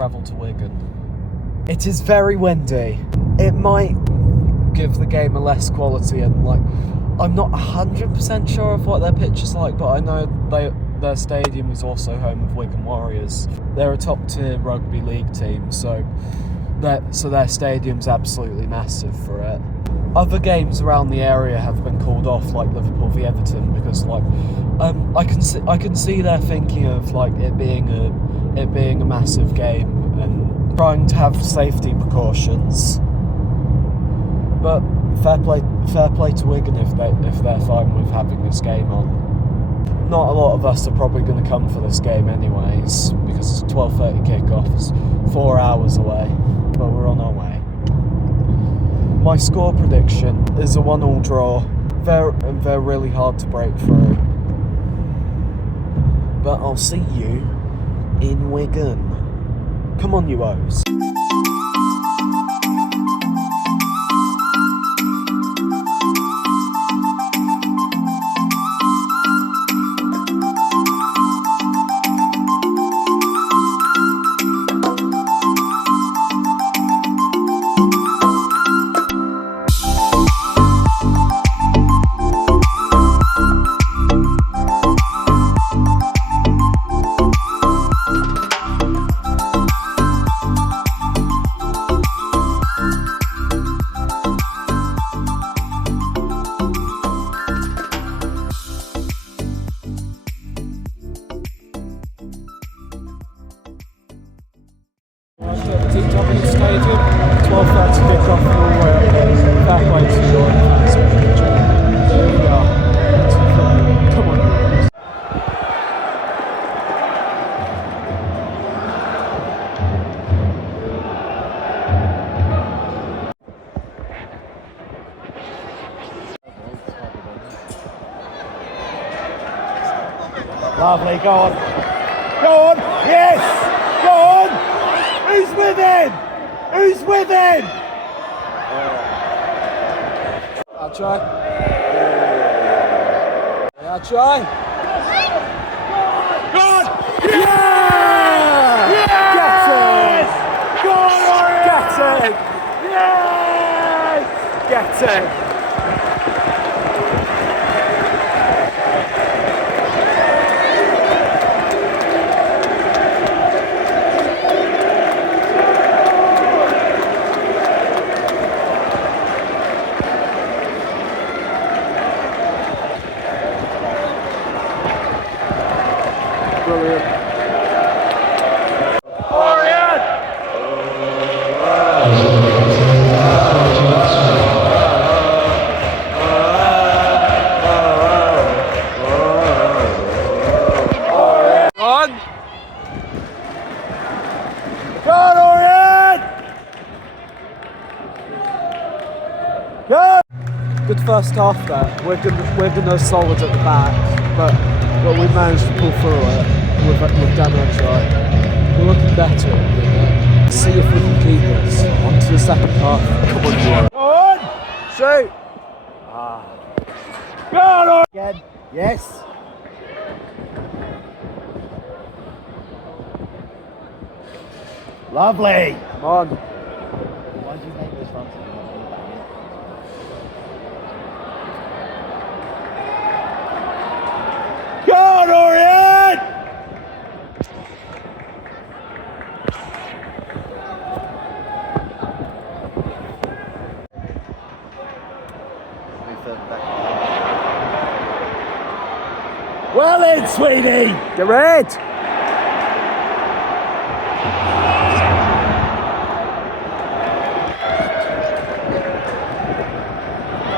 travel to Wigan. It is very windy. It might give the game a less quality, and like, I'm not 100% sure of what their pitch is like, but I know their stadium is also home of Wigan Warriors. They're a top tier rugby league team, so their stadium's absolutely massive for it. Other games around the area have been called off, like Liverpool v Everton, because like I can see they're thinking of like it being a massive game and trying to have safety precautions. But fair play to Wigan if they're fine with having this game on. Not a lot of us are probably going to come for this game anyways, because it's a 12:30 kickoff. It's 4 hours away, but we're on our way. My score prediction is a 1-1 draw. They're really hard to break through. But I'll see you in Wigan. Come on, you O's. Stadium, 12:30 kickoff all the way up there. Fair play to you all fans. There we are. Come on. Lovely, go on. Go on, yes! Go on! Who's with him? Who's with him? I'll try. Yeah, I'll try. Go on! Yeah! Yes! Go on, Orient! Get it! Yes! Get it! Brilliant. Orient! On! Go on, Orient! Go! Good first half there. Wigan are solid at the back, but we managed to pull through it with damage right. We're looking better at the minute. See if we can keep this. On to the second half. Come on, you. Go on! Shoot! Go on, Orient! Again. Yes. Lovely. Come on. Why did you make this run to the Go on, Orient! Well in, sweetie! Get red!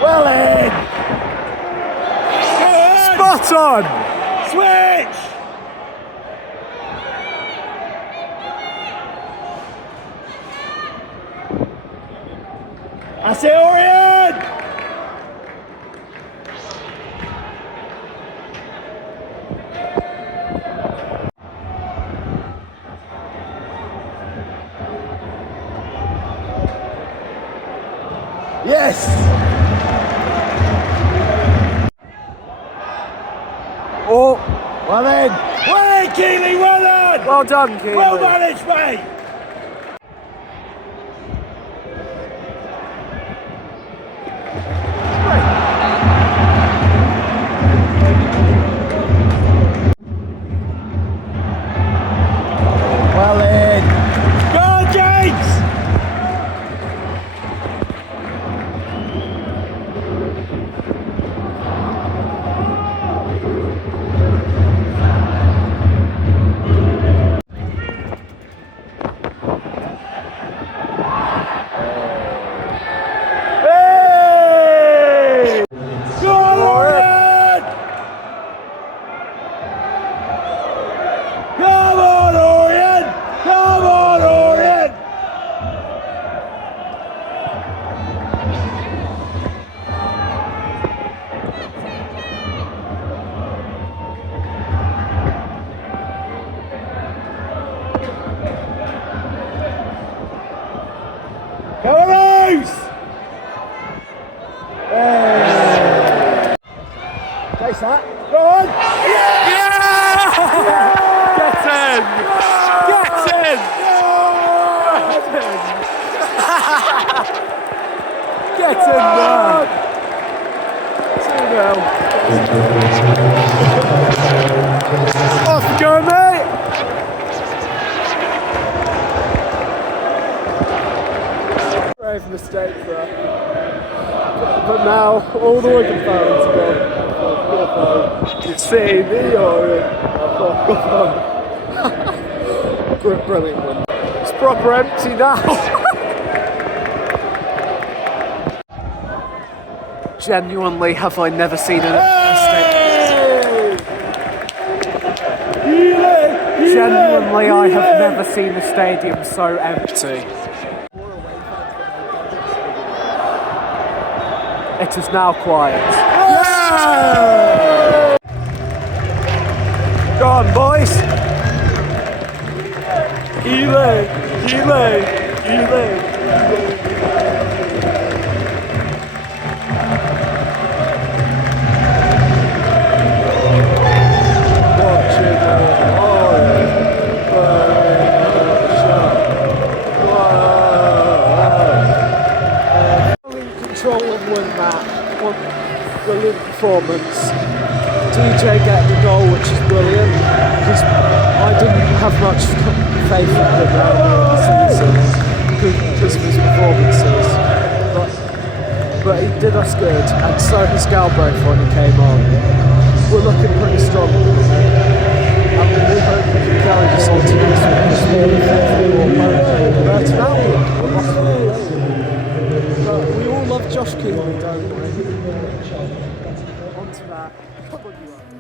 Well in! Spot on! Switch! I say Orient! Yes! Oh! Well in! Well in, Keeley, well done! Well done, Keeley. Well managed, mate! loose! Hey. Chase that. Go on! Yeah! Get in! Get in! Get in there! 2-0. Off you go, mate! Grave mistake there. But now all the Wigan fans go. You've seen the Orient. Brilliant one. It's proper empty now. Genuinely, have I never seen a Genuinely, I have never seen a stadium so empty. It is now quiet. Yeah! Go on, boys! Ely! Control and win that. One brilliant performance. DJ getting the goal, which is brilliant, because I didn't have much faith in him earlier in the season because of his performances. But he did us good, and so has Galbraith when he came on. We're looking pretty strong at the minute, and we hope we can carry this on to next week as well. We all love Josh Keeley, don't we? On to that. Come on, you are.